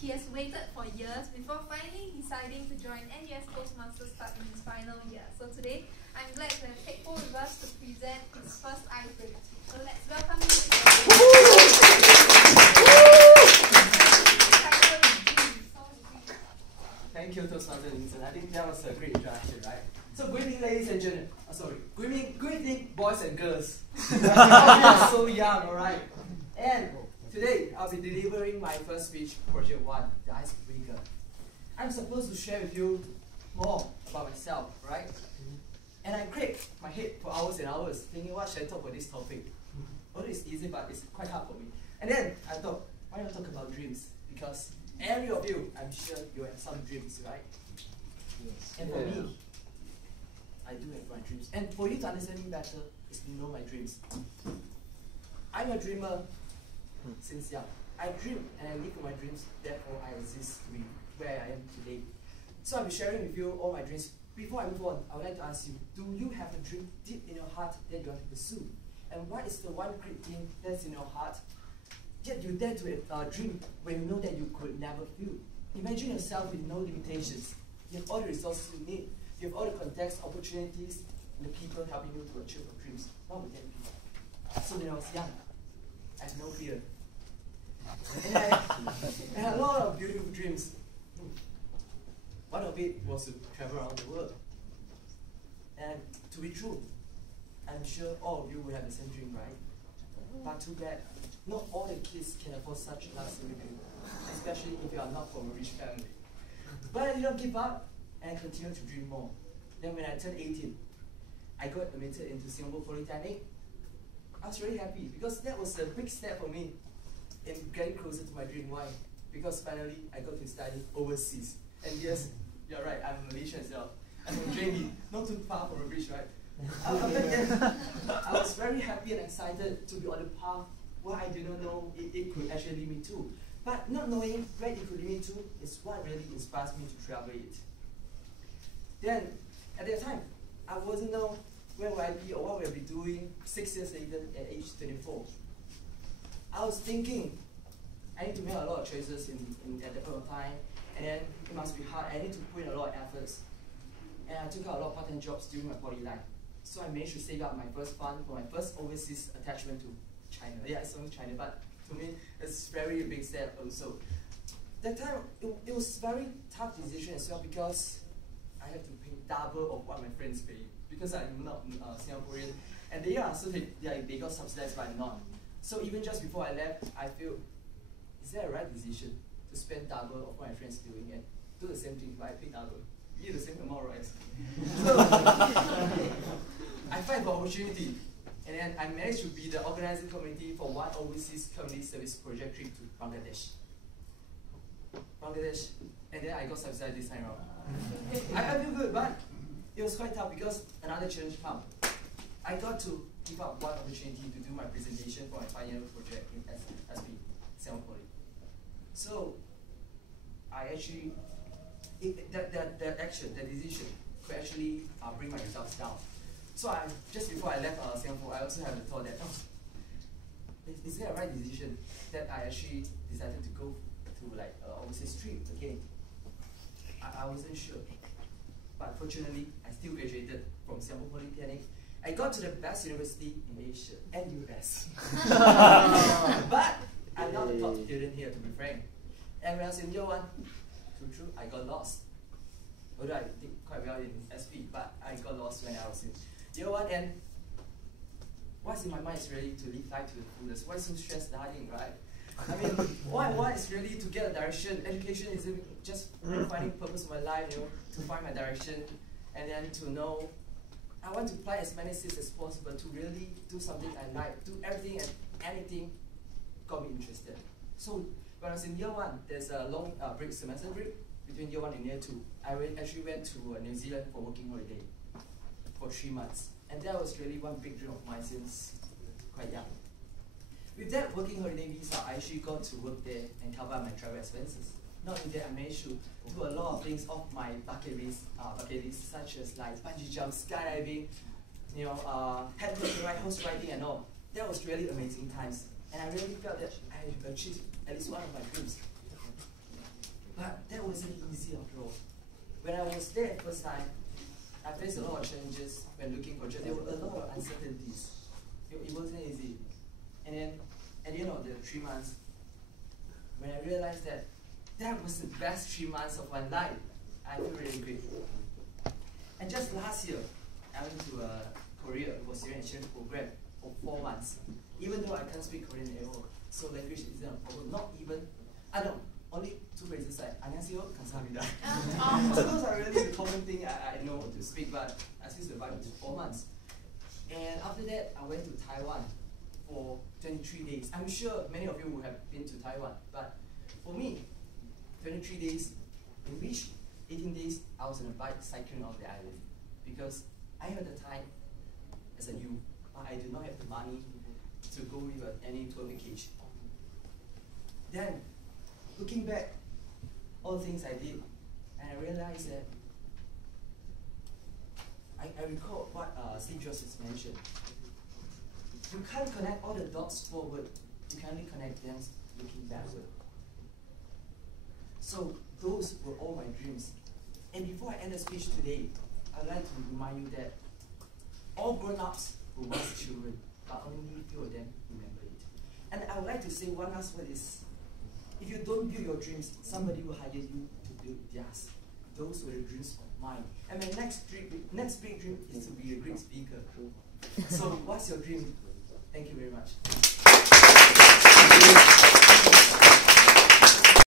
He has waited for years before finally deciding to join NUS Toastmasters Club in his final year. So today, I'm glad to have Tekpo with us to present his first icebreaker speech. So let's welcome him to Thank you, Toastmaster Vincent. I think that was a great introduction, right? So, good evening, ladies and gentlemen. Good evening, boys and girls. You are so young, alright? And today, I'll be delivering my first speech, Project 1, the icebreaker. I'm supposed to share with you more about myself, right? And I cracked my head for hours and hours, thinking what should I talk about this topic. Although it's easy, but it's quite hard for me. And then I thought, why not talk about dreams? Because every of you, I'm sure you have some dreams, right? Yes. And for me, I do have my dreams. And for you to understand me better, is to know my dreams. I'm a dreamer since young. I dream and I live for my dreams, therefore I exist to be where I am today. So I'll be sharing with you all my dreams. Before I move on, I would like to ask you, do you have a dream deep in your heart that you want to pursue? And what is the one great thing that's in your heart, yet you dare to dream when you know that you could never feel? Imagine yourself with no limitations. You have all the resources you need. You have all the context, opportunities, and the people helping you to achieve your dreams. What would that be? So when I was young, I had no fear. And I had a lot of beautiful dreams. One of it was to travel around the world. And to be true, I'm sure all of you will have the same dream, right? But too bad, not all the kids can afford such luxury dream, especially if you are not from a rich family. But I didn't give up and continued to dream more. Then when I turned 18, I got admitted into Singapore Polytechnic. I was really happy because that was a big step for me in getting closer to my dream. Why? Because finally I got to study overseas. And yes, you're right, I'm Malaysian as well. I'm from JB, not too far from the beach, right? I was very happy and excited to be on the path where I did not know it could actually lead me to. But not knowing where it could lead me to is what really inspires me to travel it. Then, at that time, I wasn't know where will I be or what will I be doing 6 years later at age 24. I was thinking, I need to make a lot of choices at that point of time, and then it must be hard. I need to put in a lot of efforts. And I took out a lot of part-time jobs during my poly life. So I managed to save up my first fund for my first overseas attachment to China. Yeah, it's only China, but to me, it's very big step also. That time, it was very tough decision as well because I had to pay double of what my friends pay because I'm not Singaporean, and they are, so they got subsidized, but I'm not. So even just before I left, I feel, is that a right decision to spend double of what my friends are doing and do the same thing, but I pay double? Give the same amount, right? So I fight for opportunity, and then I managed to be the organizing committee for one overseas community service project trip to Bangladesh. And then I got subsidized this time around. I feel good, but it was quite tough because another challenge came. I got to give up one opportunity to do my presentation for my final project in SP, Singapore Poly. So I actually, that decision could actually bring my results down. So just before I left Singapore, I also had the thought that, is there a right decision that I actually decided to go to like overseas trip again? I wasn't sure. But fortunately, I still graduated from Singapore Polytechnic. I got to the best university in Asia and US. But I'm not the top student here, to be frank. And when I was in year 1, true, I got lost. Although I did quite well in SP, but I got lost when I was in year 1. And what's in my mind is really to live life to the fullest. Why so stress studying, right? I mean, what I want is really to get a direction. Education is just finding purpose of my life, to find my direction, and then to know I want to apply as many skills as possible to really do something I like, do everything and anything got me interested. So when I was in year 1, there's a long semester break between year 1 and year 2. I actually went to New Zealand for working holiday for 3 months, and that was really one big dream of mine since quite young. With that working holiday visa, I actually got to work there and cover my travel expenses. Not only that, I managed to do a lot of things off my bucket list, such as like bungee jump, skydiving, handwork, horse riding and all. That was really amazing times. And I really felt that I achieved at least one of my dreams. when I was there first time, I faced a lot of challenges when looking for jobs. There were a lot of uncertainties. It wasn't easy. And then at the end of the 3 months, when I realized that that was the best 3 months of my life, I feel really great. And just last year, I went to Korea for Syrian exchange program for 4 months. Even though I can't speak Korean at all, so language isn't a problem. Not even, I don't. Only 2 phrases like 안녕하세요, 감사합니다. So those are really the common thing I know to speak, but I still survived 4 months. And after that, I went to Taiwan for 23 days. I'm sure many of you would have been to Taiwan, but for me, 23 days, in which 18 days I was on a bike cycling on the island, because I had the time as a youth, but I do not have the money to go with any tour package. Then, looking back, all the things I did, and I realized that I recall what Steve Jobs has mentioned. You can't connect all the dots forward, you can only connect them looking backward. So those were all my dreams. And before I end the speech today, I'd like to remind you that all grown-ups were once children, but only few of them remember it. And I would like to say one last word is, if you don't build your dreams, somebody will hire you to build theirs. Those were the dreams of mine. And my next big dream is to be a great speaker. So what's your dream? Thank you very much.